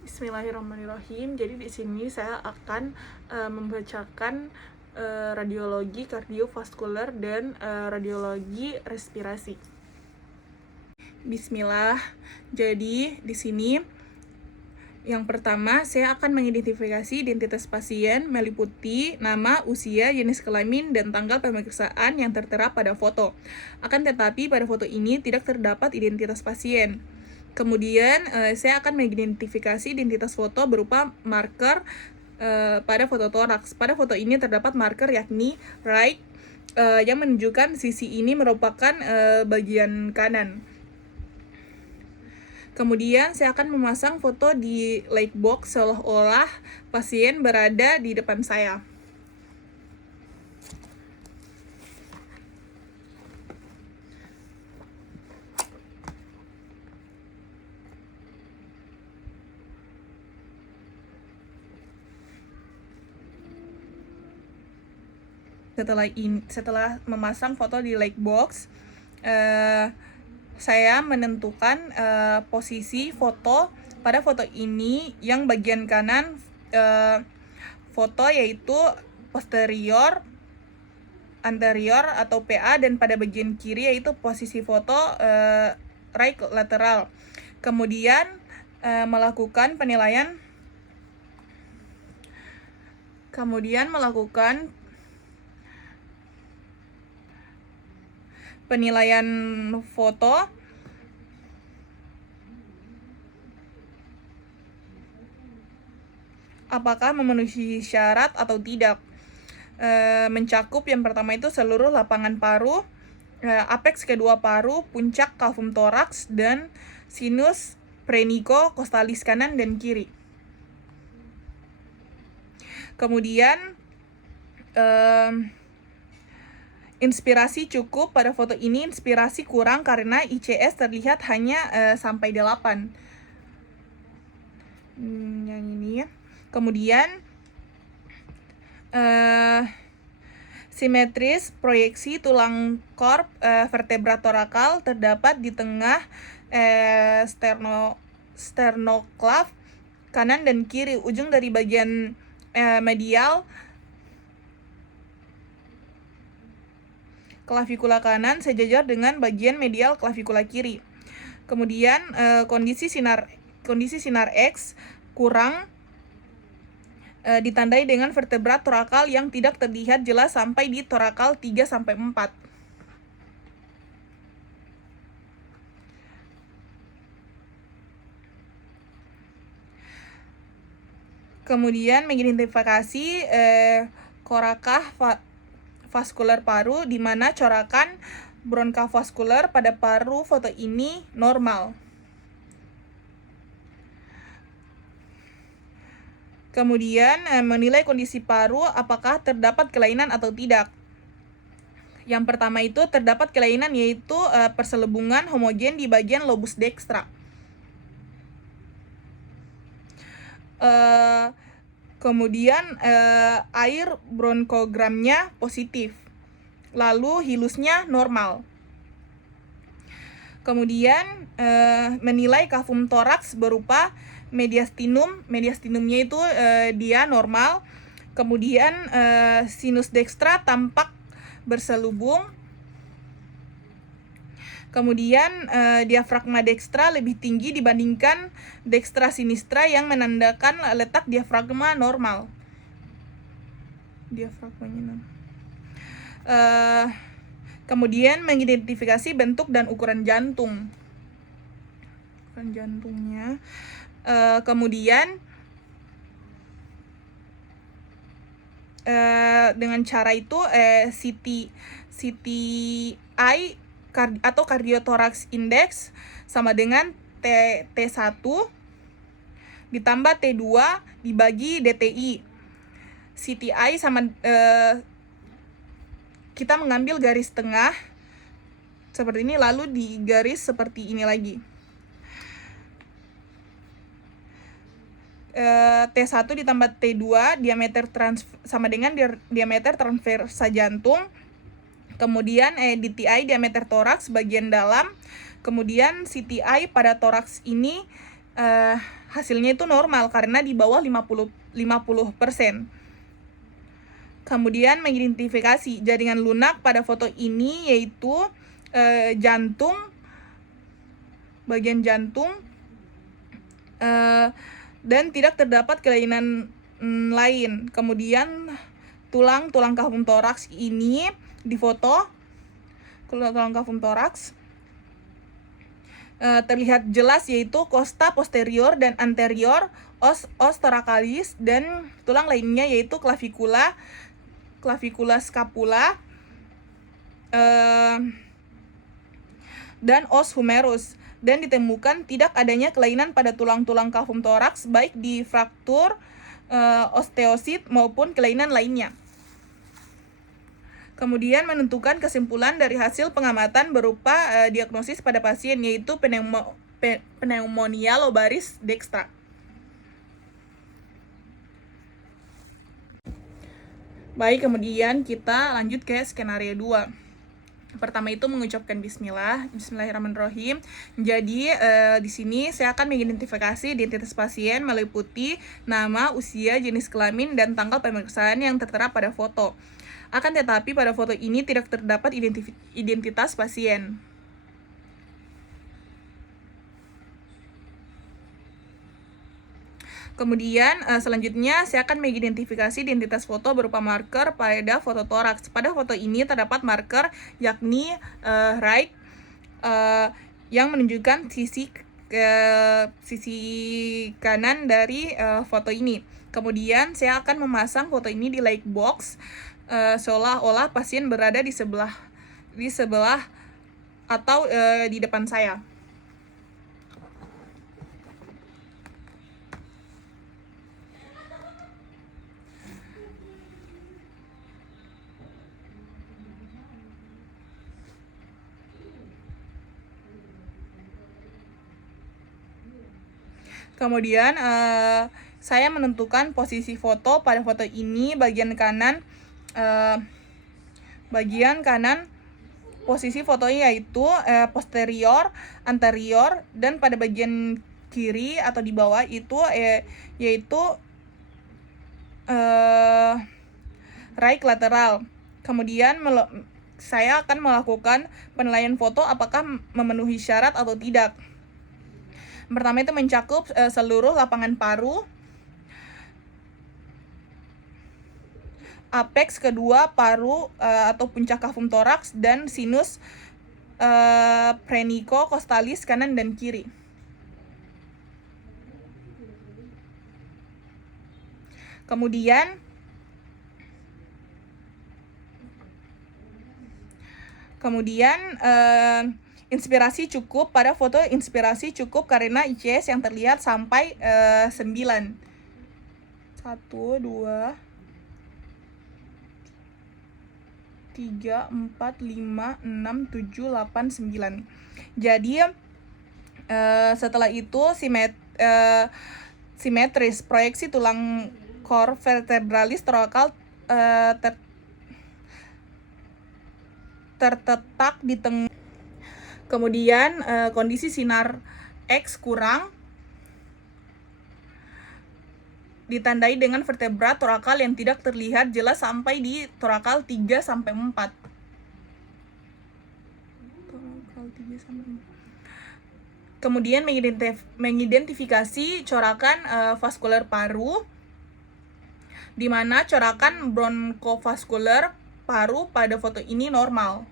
Bismillahirrahmanirrahim. Jadi di sini saya akan membacakan radiologi kardiovaskuler dan radiologi respirasi. Bismillah. Jadi di sini yang pertama saya akan mengidentifikasi identitas pasien meliputi nama, usia, jenis kelamin, dan tanggal pemeriksaan yang tertera pada foto. Akan tetapi pada foto ini tidak terdapat identitas pasien. Kemudian saya akan mengidentifikasi identitas foto berupa marker pada foto toraks. Pada foto ini terdapat marker yakni right yang menunjukkan sisi ini merupakan bagian kanan. Kemudian saya akan memasang foto di light box seolah-olah pasien berada di depan saya. Setelah memasang foto di light box, saya menentukan posisi foto pada foto ini. Yang bagian kanan foto yaitu posterior, anterior atau PA, dan pada bagian kiri yaitu posisi foto right lateral. Kemudian melakukan penilaian foto apakah memenuhi syarat atau tidak. Mencakup yang pertama itu seluruh lapangan paru, apeks kedua paru, puncak kavum toraks, dan sinus phrenicocostalis kanan dan kiri. Kemudian inspirasi cukup. Pada foto ini inspirasi kurang karena ICS terlihat hanya sampai 8. Yang ini ya. Kemudian simetris proyeksi tulang korp vertebra torakal terdapat di tengah sternoclav kanan dan kiri. Ujung dari bagian medial klavikula kanan sejajar dengan bagian medial klavikula kiri. Kemudian kondisi sinar X kurang ditandai dengan vertebra torakal yang tidak terlihat jelas sampai di torakal 3-4. Kemudian mengidentifikasi corakah vaskuler paru, di mana corakan bronkavaskuler pada paru foto ini normal. Kemudian menilai kondisi paru apakah terdapat kelainan atau tidak. Yang pertama itu terdapat kelainan yaitu perselubungan homogen di bagian lobus dextra. Kemudian air bronkogramnya positif, lalu hilusnya normal. Kemudian menilai kavum toraks berupa mediastinumnya itu dia normal. Kemudian sinus dextra tampak berselubung. Kemudian diafragma dextra lebih tinggi dibandingkan dextra sinistra yang menandakan letak diafragma normal. Kemudian mengidentifikasi bentuk dan ukuran jantung. Jantungnya. Kemudian dengan cara itu CTI atau Cardiothoracx Index sama dengan T1 ditambah T2 dibagi DTI. CTI sama kita mengambil garis tengah seperti ini, lalu di garis seperti ini lagi. T1 ditambah T2 sama dengan diameter transversa jantung. Kemudian DTI diameter toraks bagian dalam. Kemudian CTI pada toraks ini hasilnya itu normal karena di bawah 50%. Kemudian mengidentifikasi jaringan lunak pada foto ini yaitu jantung, bagian jantung, dan tidak terdapat kelainan lain. Kemudian tulang kafum toraks ini difoto, tulang kafum toraks terlihat jelas yaitu costa posterior dan anterior, os thoracalis, dan tulang lainnya yaitu clavicula scapula, dan os humerus, dan ditemukan tidak adanya kelainan pada tulang-tulang kafum toraks baik di fraktur, osteosit maupun kelainan lainnya. Kemudian menentukan kesimpulan dari hasil pengamatan berupa diagnosis pada pasien yaitu pneumonia lobaris dextra. Baik, kemudian kita lanjut ke skenario 2. Pertama itu mengucapkan Bismillahirrahmanirrahim. Jadi di sini saya akan mengidentifikasi identitas pasien meliputi nama, usia, jenis kelamin, dan tanggal pemeriksaan yang tertera pada foto. Akan tetapi pada foto ini tidak terdapat identitas pasien. Kemudian selanjutnya saya akan mengidentifikasi identitas foto berupa marker pada foto toraks. Pada foto ini terdapat marker yakni right yang menunjukkan sisi kanan dari foto ini. Kemudian saya akan memasang foto ini di light box seolah-olah pasien berada di sebelah atau di depan saya. Kemudian saya menentukan posisi foto pada foto ini. Bagian kanan posisi fotonya yaitu posterior, anterior, dan pada bagian kiri atau di bawah itu yaitu right lateral. Kemudian saya akan melakukan penilaian foto apakah memenuhi syarat atau tidak. Pertama itu mencakup seluruh lapangan paru, apex, kedua paru atau puncak kafum toraks, dan sinus phrenicocostalis kanan dan kiri. Kemudian inspirasi cukup. Pada foto inspirasi cukup karena ICS yang terlihat sampai 9. 1, 2, 3, 4, 5, 6, 7, 8, 9. Jadi setelah itu simetris, proyeksi tulang cor vertebralis thoracal terletak di tengah. Kemudian kondisi sinar X kurang ditandai dengan vertebra torakal yang tidak terlihat jelas sampai di torakal 3 sampai 4. Kemudian mengidentifikasi corakan vaskuler paru, di mana corakan bronchovaskular paru pada foto ini normal.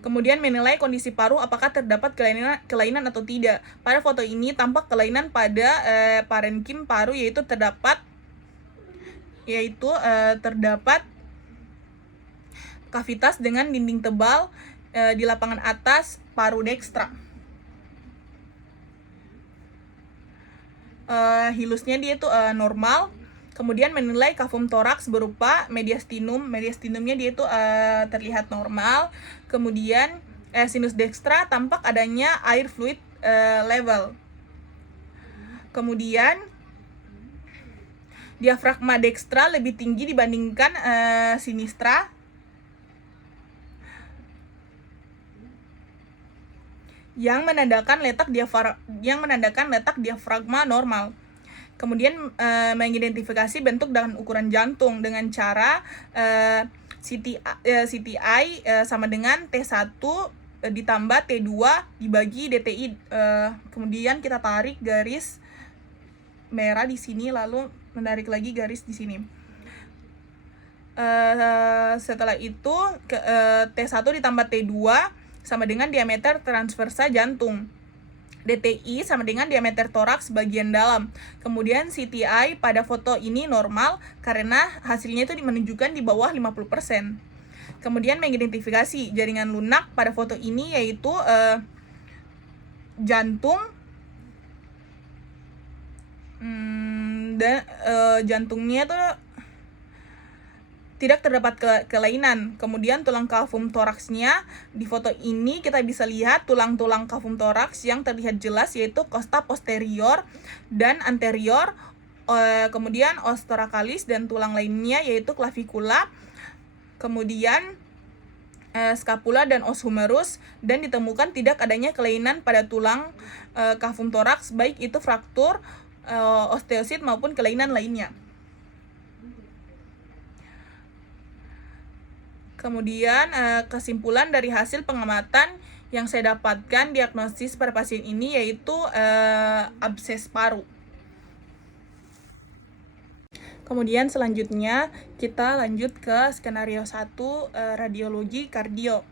Kemudian menilai kondisi paru apakah terdapat kelainan atau tidak. Pada foto ini tampak kelainan pada parenkim paru yaitu terdapat kavitas dengan dinding tebal di lapangan atas paru dekstra. Hilusnya dia itu normal. Kemudian menilai kafum toraks berupa mediastinumnya dia itu terlihat normal. Kemudian sinus dekstra tampak adanya air fluid level. Kemudian diafragma dekstra lebih tinggi dibandingkan sinistra. yang menandakan letak diafragma normal. Kemudian mengidentifikasi bentuk dan ukuran jantung dengan cara CTI sama dengan T1 ditambah T2 dibagi DTI. Kemudian kita tarik garis merah di sini, lalu menarik lagi garis di sini. Setelah itu T1 ditambah T2 sama dengan diameter transversa jantung. DTI sama dengan diameter toraks bagian dalam. Kemudian CTI pada foto ini normal karena hasilnya itu menunjukkan di bawah 50%. Kemudian mengidentifikasi jaringan lunak pada foto ini yaitu jantung dan jantungnya tuh tidak terdapat kelainan. Kemudian tulang kafum toraksnya di foto ini kita bisa lihat tulang-tulang kafum toraks yang terlihat jelas yaitu costa posterior dan anterior. Kemudian os thoracalis dan tulang lainnya yaitu clavicula. Kemudian scapula dan os humerus, dan ditemukan tidak adanya kelainan pada tulang kafum toraks baik itu fraktur, osteosit maupun kelainan lainnya. Kemudian kesimpulan dari hasil pengamatan yang saya dapatkan diagnosis pada pasien ini yaitu abses paru. Kemudian selanjutnya kita lanjut ke skenario 1 radiologi kardio.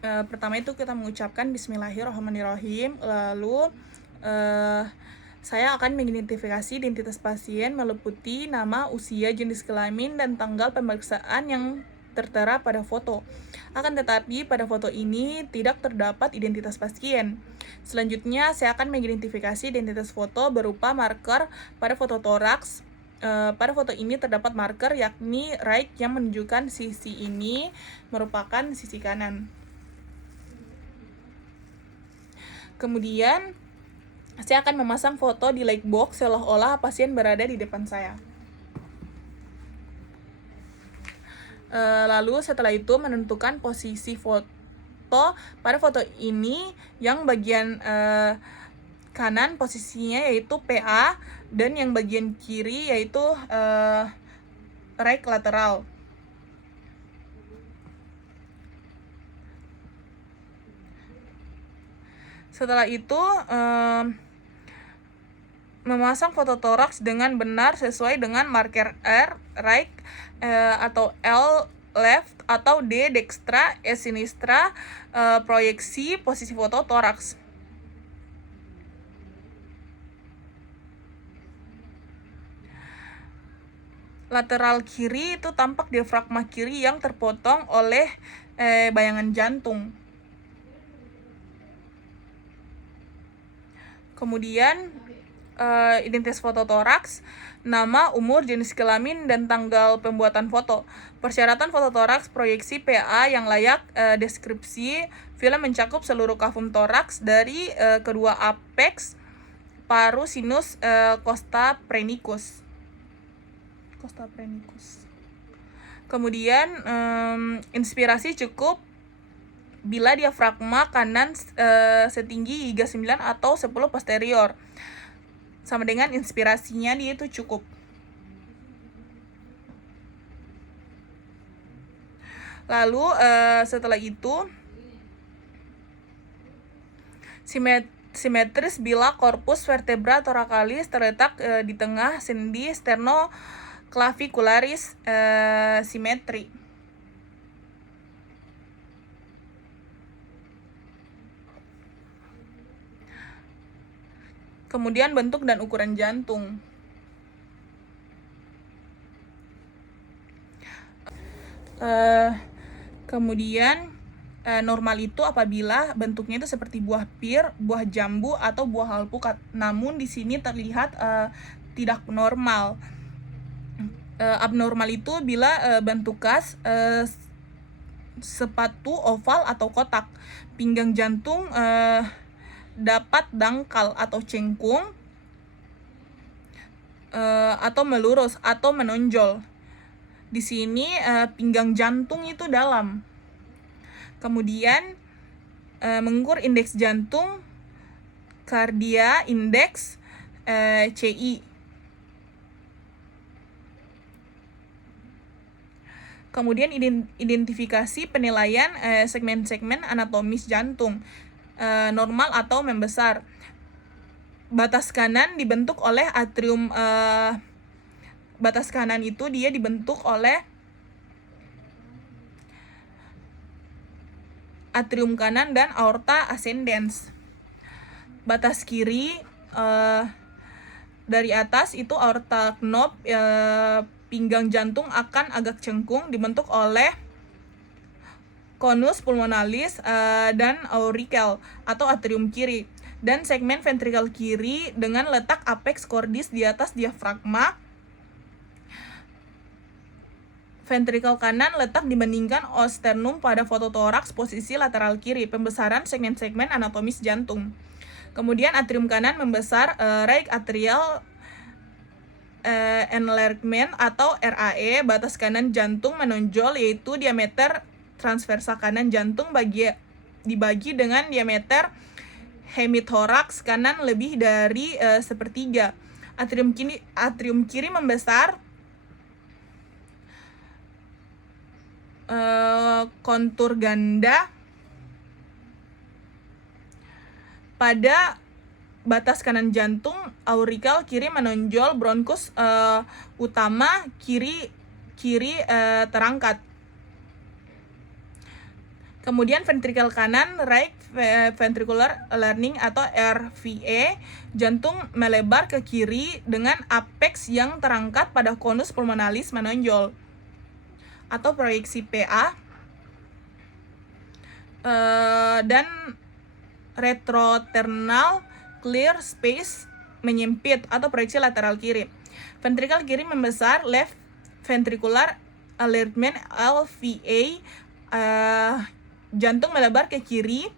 Pertama itu kita mengucapkan Bismillahirrahmanirrahim, lalu saya akan mengidentifikasi identitas pasien meliputi nama, usia, jenis kelamin, dan tanggal pemeriksaan yang tertera pada foto. Akan tetapi pada foto ini tidak terdapat identitas pasien. Selanjutnya saya akan mengidentifikasi identitas foto berupa marker pada foto toraks. Pada foto ini terdapat marker yakni right yang menunjukkan sisi ini merupakan sisi kanan. Kemudian saya akan memasang foto di lightbox seolah-olah pasien berada di depan saya. Lalu setelah itu menentukan posisi foto pada foto ini, yang bagian kanan posisinya yaitu PA dan yang bagian kiri yaitu right lateral. Setelah itu memasang foto toraks dengan benar sesuai dengan marker R right atau L left atau D dextra, S sinistra, proyeksi posisi foto toraks. Lateral kiri itu tampak diafragma kiri yang terpotong oleh bayangan jantung. Kemudian identitas foto toraks, nama, umur, jenis kelamin, dan tanggal pembuatan foto. Persyaratan foto toraks, proyeksi PA yang layak, deskripsi film mencakup seluruh kafum toraks dari kedua apex, paru, sinus, costa phrenicus. Kemudian inspirasi cukup bila diafragma kanan setinggi giga 9 atau 10 posterior. Sama dengan inspirasinya dia itu cukup. Lalu setelah itu simetris bila korpus vertebra thoracalis terletak di tengah sendi sternoclavicularis simetri. Kemudian bentuk dan ukuran jantung. Kemudian normal itu apabila bentuknya itu seperti buah pir, buah jambu, atau buah alpukat. Namun di sini terlihat tidak normal. Abnormal itu bila bentuk khas sepatu oval atau kotak. Pinggang jantung dapat dangkal atau cengkung atau melurus atau menonjol. Di sini pinggang jantung itu dalam. Kemudian mengukur indeks jantung, kardia indeks, CI. Kemudian identifikasi penilaian segmen-segmen anatomis jantung, normal atau membesar. Batas kanan dibentuk oleh atrium, batas kanan itu dia dibentuk oleh atrium kanan dan aorta ascendens. Batas kiri dari atas itu aorta knob, pinggang jantung akan agak cengkung, dibentuk oleh conus pulmonalis dan auricle atau atrium kiri. Dan segmen ventrikel kiri dengan letak apex cordis di atas diafragma. Ventrikel kanan letak dibandingkan osternum pada fototoraks posisi lateral kiri. Pembesaran segmen-segmen anatomis jantung. Kemudian atrium kanan membesar, right atrial enlargement atau RAE. Batas kanan jantung menonjol, yaitu diameter transversa kanan jantung dibagi dengan diameter hemitoraks kanan lebih dari sepertiga. Atrium kiri membesar, kontur ganda pada batas kanan jantung. Auricle kiri menonjol, bronkus utama kiri terangkat. Kemudian ventrikel kanan, right ventricular learning atau RVE, jantung melebar ke kiri dengan apex yang terangkat pada conus pulmonalis menonjol atau proyeksi PA, dan retroternal clear space menyempit atau proyeksi lateral kiri. Ventrikel kiri membesar, left ventricular enlargement LVA, jantung melebar ke kiri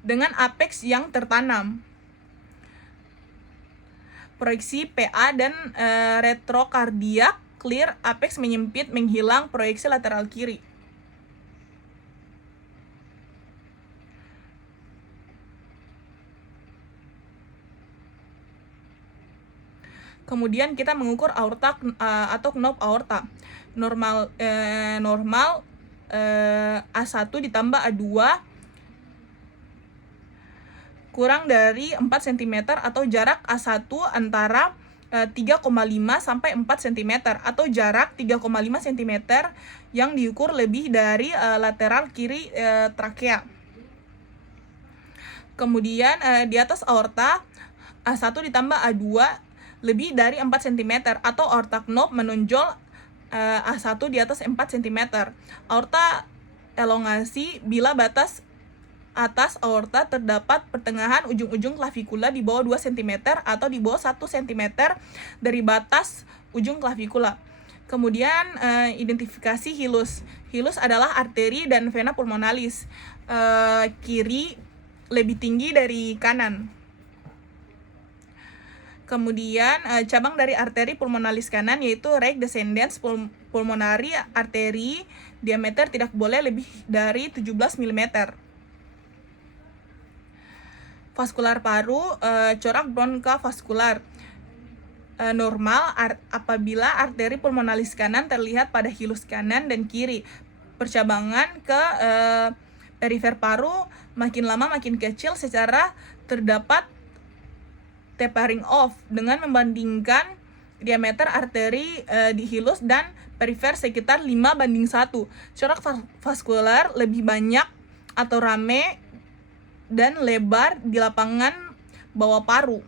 dengan apex yang tertanam. Proyeksi PA dan retrokardiak clear, apex menyempit menghilang, proyeksi lateral kiri. Kemudian kita mengukur aorta atau knob aorta. Normal A1 ditambah A2 kurang dari 4 cm atau jarak A1 antara 3,5 sampai 4 cm atau jarak 3,5 cm yang diukur lebih dari lateral kiri trakea. Kemudian di atas aorta A1 ditambah A2 lebih dari 4 cm atau aorta knob menonjol, A1 di atas 4 cm. Aorta elongasi bila batas atas aorta terdapat pertengahan ujung-ujung klavikula di bawah 2 cm atau di bawah 1 cm dari batas ujung klavikula. Kemudian identifikasi hilus. Hilus adalah arteri dan vena pulmonalis. Kiri lebih tinggi dari kanan. Kemudian cabang dari arteri pulmonalis kanan yaitu right descendens pulmonary artery, diameter tidak boleh lebih dari 17 mm. Vaskular paru, corak bronkavaskular, normal apabila arteri pulmonalis kanan terlihat pada hilus kanan dan kiri. Percabangan ke perifer paru makin lama makin kecil secara terdapat tapering off dengan membandingkan diameter arteri di hilus dan perifer sekitar 5:1. Corak vaskular lebih banyak atau rame dan lebar di lapangan bawah paru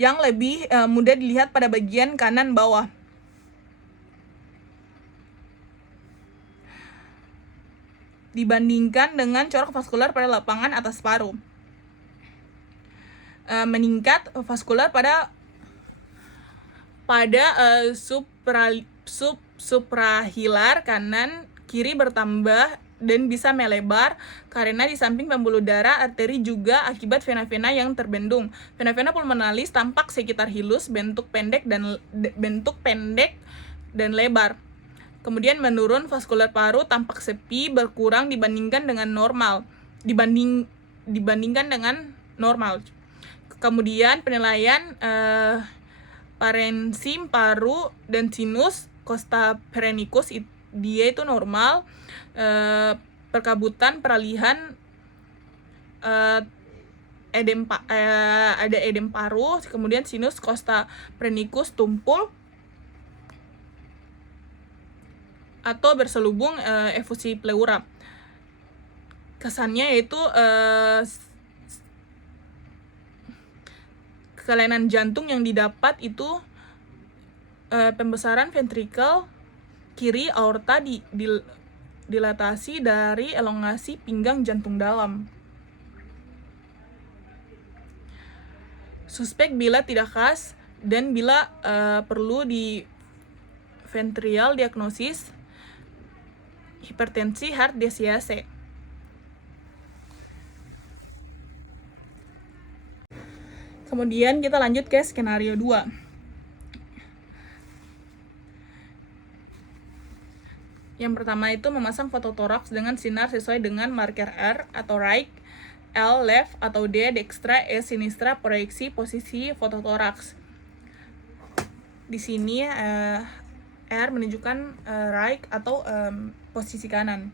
yang lebih mudah dilihat pada bagian kanan bawah. Dibandingkan dengan corak vaskular pada lapangan atas paru. Meningkat vaskular pada suprahilar kanan kiri bertambah dan bisa melebar karena di samping pembuluh darah arteri juga akibat vena-vena yang terbendung. Vena-vena pulmonalis tampak sekitar hilus, bentuk pendek dan lebar. Kemudian menurun vaskuler paru, tampak sepi, berkurang dibandingkan dengan normal. Dibandingkan dengan normal. Kemudian penilaian parensim paru dan sinus costaphrenicus dia itu normal. Perkabutan peralihan ada edem paru, kemudian sinus costaphrenicus tumpul atau berselubung efusi pleura. Kesannya yaitu kelainan jantung yang didapat itu pembesaran ventrikel kiri aorta dilatasi dari elongasi pinggang jantung dalam. Suspek bila tidak khas dan bila perlu di ventrial diagnosis hipertensi heart disease. Kemudian kita lanjut ke skenario 2. Yang pertama itu memasang fototoraks dengan sinar sesuai dengan marker R atau right, L left atau D dextra, E sinistra, proyeksi posisi fototoraks. Di sini R menunjukkan right atau posisi kanan.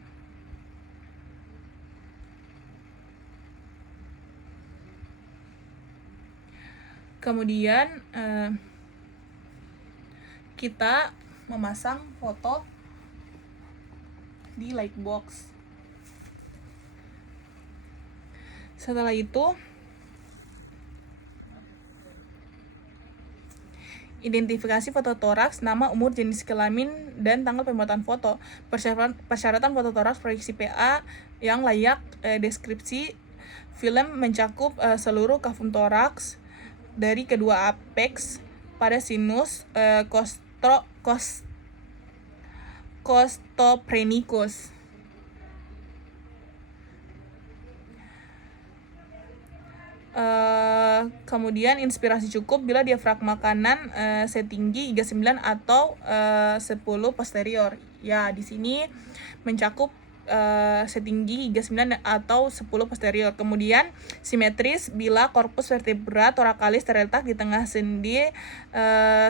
Kemudian kita memasang foto di light box. Setelah itu identifikasi fototoraks, nama, umur, jenis kelamin, dan tanggal pembuatan foto. Persyaratan fototoraks proyeksi PA yang layak. Deskripsi film mencakup seluruh kavum toraks dari kedua apex pada sinus costophrenicus. Kemudian inspirasi cukup bila diafragma kanan setinggi IGA 9 atau 10 posterior. Ya, di sini mencakup setinggi IGA 9 atau 10 posterior. Kemudian simetris bila korpus vertebra thoracalis terletak di tengah sendi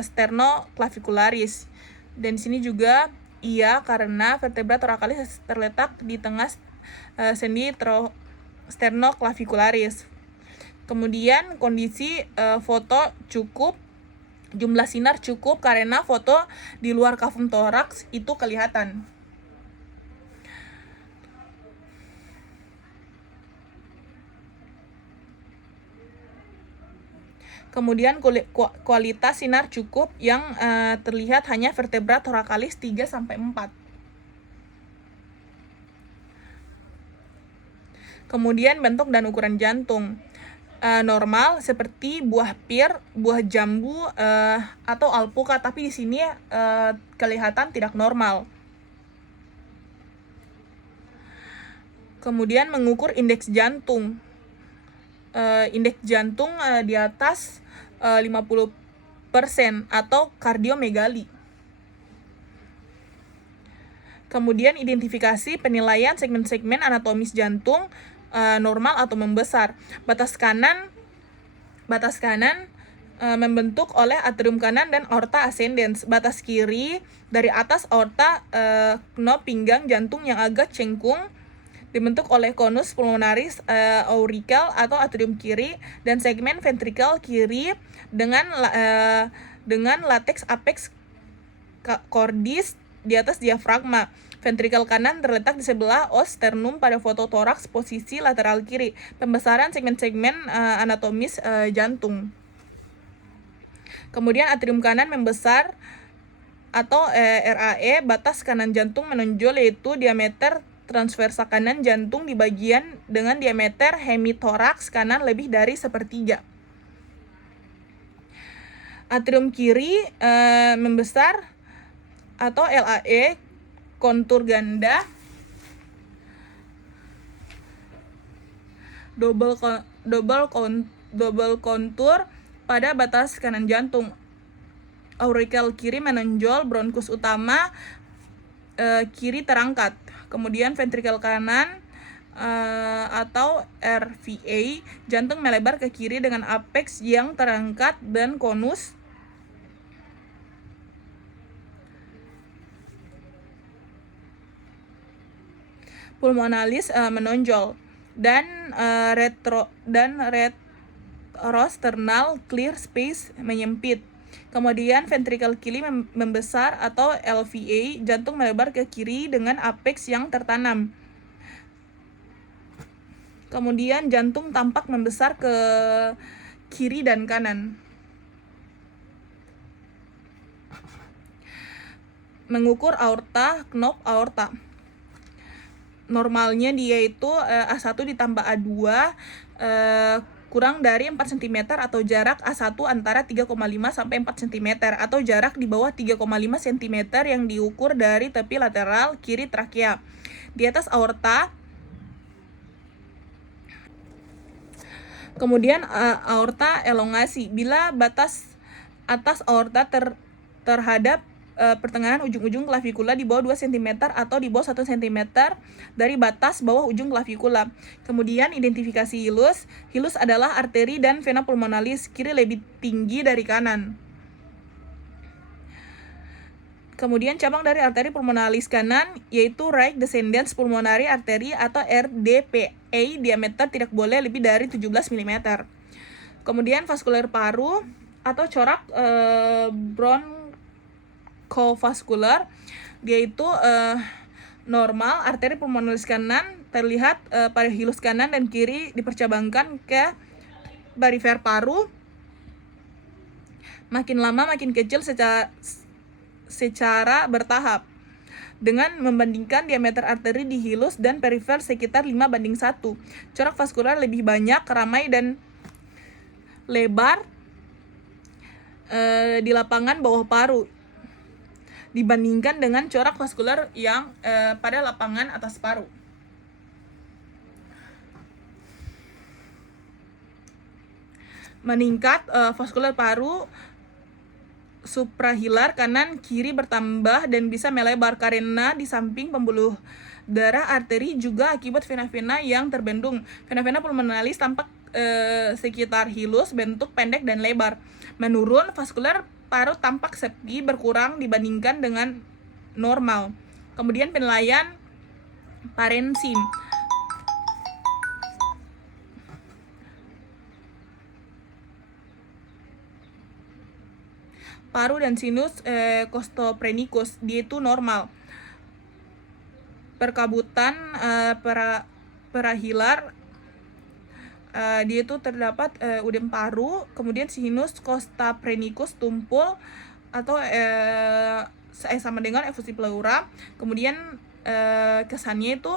sternoclavicularis. Dan di sini juga iya karena vertebra thoracalis terletak di tengah sendi sternoclavicularis. Kemudian kondisi foto cukup, jumlah sinar cukup karena foto di luar kavum toraks itu kelihatan. Kemudian kualitas sinar cukup yang terlihat hanya vertebra thoracalis 3-4. Kemudian bentuk dan ukuran jantung. Normal seperti buah pir, buah jambu atau alpukat, tapi di sini kelihatan tidak normal. Kemudian mengukur indeks jantung. Indeks jantung di atas 50% atau kardiomegali. Kemudian identifikasi penilaian segmen-segmen anatomis jantung normal atau membesar. Batas kanan membentuk oleh atrium kanan dan aorta ascendens. Batas kiri dari atas aorta knob pinggang jantung yang agak cengkung dibentuk oleh conus pulmonaris auricle atau atrium kiri, dan segmen ventrikel kiri dengan latex apex cordis di atas diafragma. Ventrikel kanan terletak di sebelah os sternum pada foto toraks posisi lateral kiri. Pembesaran segmen-segmen anatomis jantung. Kemudian atrium kanan membesar atau RAE. Batas kanan jantung menonjol yaitu diameter transversa kanan jantung di bagian dengan diameter hemitoraks kanan lebih dari 1/3. Atrium kiri membesar atau LAE, kontur ganda, double kontur pada batas kanan jantung. Auricle kiri menonjol, bronkus utama kiri terangkat. Kemudian ventrikel kanan atau RVA, jantung melebar ke kiri dengan apeks yang terangkat dan konus pulmonalis menonjol dan retrosternal clear space menyempit. Kemudian ventrikel kiri membesar atau LVA, jantung melebar ke kiri dengan apeks yang tertanam. Kemudian jantung tampak membesar ke kiri dan kanan. Mengukur aorta, knop aorta. Normalnya dia itu A1 ditambah A2 kurang dari 4 cm atau jarak A1 antara 3,5 sampai 4 cm atau jarak di bawah 3,5 cm yang diukur dari tepi lateral kiri trakea. Di atas aorta. Kemudian aorta elongasi. Bila batas atas aorta terhadap pertengahan ujung-ujung klavikula di bawah 2 cm atau di bawah 1 cm dari batas bawah ujung klavikula. Kemudian identifikasi hilus. Hilus adalah arteri dan vena pulmonalis, kiri lebih tinggi dari kanan. Kemudian cabang dari arteri pulmonalis kanan yaitu right descendens pulmonary artery atau RDPA, diameter tidak boleh lebih dari 17 mm. Kemudian vaskuler paru atau corak bronchovascular, dia itu normal, arteri pulmonalis kanan terlihat pada hilus kanan dan kiri dipercabangkan ke perifer paru. Makin lama makin kecil secara bertahap dengan membandingkan diameter arteri di hilus dan perifer sekitar 5:1. Corak vaskular lebih banyak, ramai dan lebar di lapangan bawah paru dibandingkan dengan corak vaskular yang pada lapangan atas paru. Meningkat vaskular paru suprahilar kanan kiri bertambah dan bisa melebar karena di samping pembuluh darah arteri juga akibat vena-vena yang terbendung. Vena-vena pulmonalis tampak sekitar hilus, bentuk pendek dan lebar. Menurun, vaskular paru tampak sepi, berkurang dibandingkan dengan normal. Kemudian penilaian parensim. Paru dan sinus costophrenicus, dia itu normal. Perkabutan parahilar, dia itu terdapat udem paru. Kemudian sinus costophrenicus tumpul atau sama dengan efusi pleura. Kemudian kesannya itu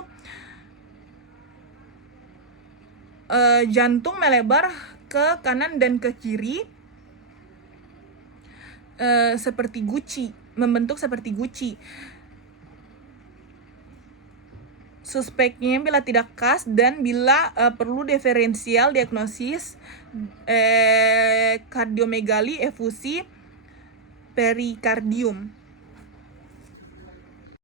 jantung melebar ke kanan dan ke kiri seperti guci, membentuk seperti guci. Suspeknya bila tidak khas dan bila perlu diferensial diagnosis kardiomegali, efusi perikardium.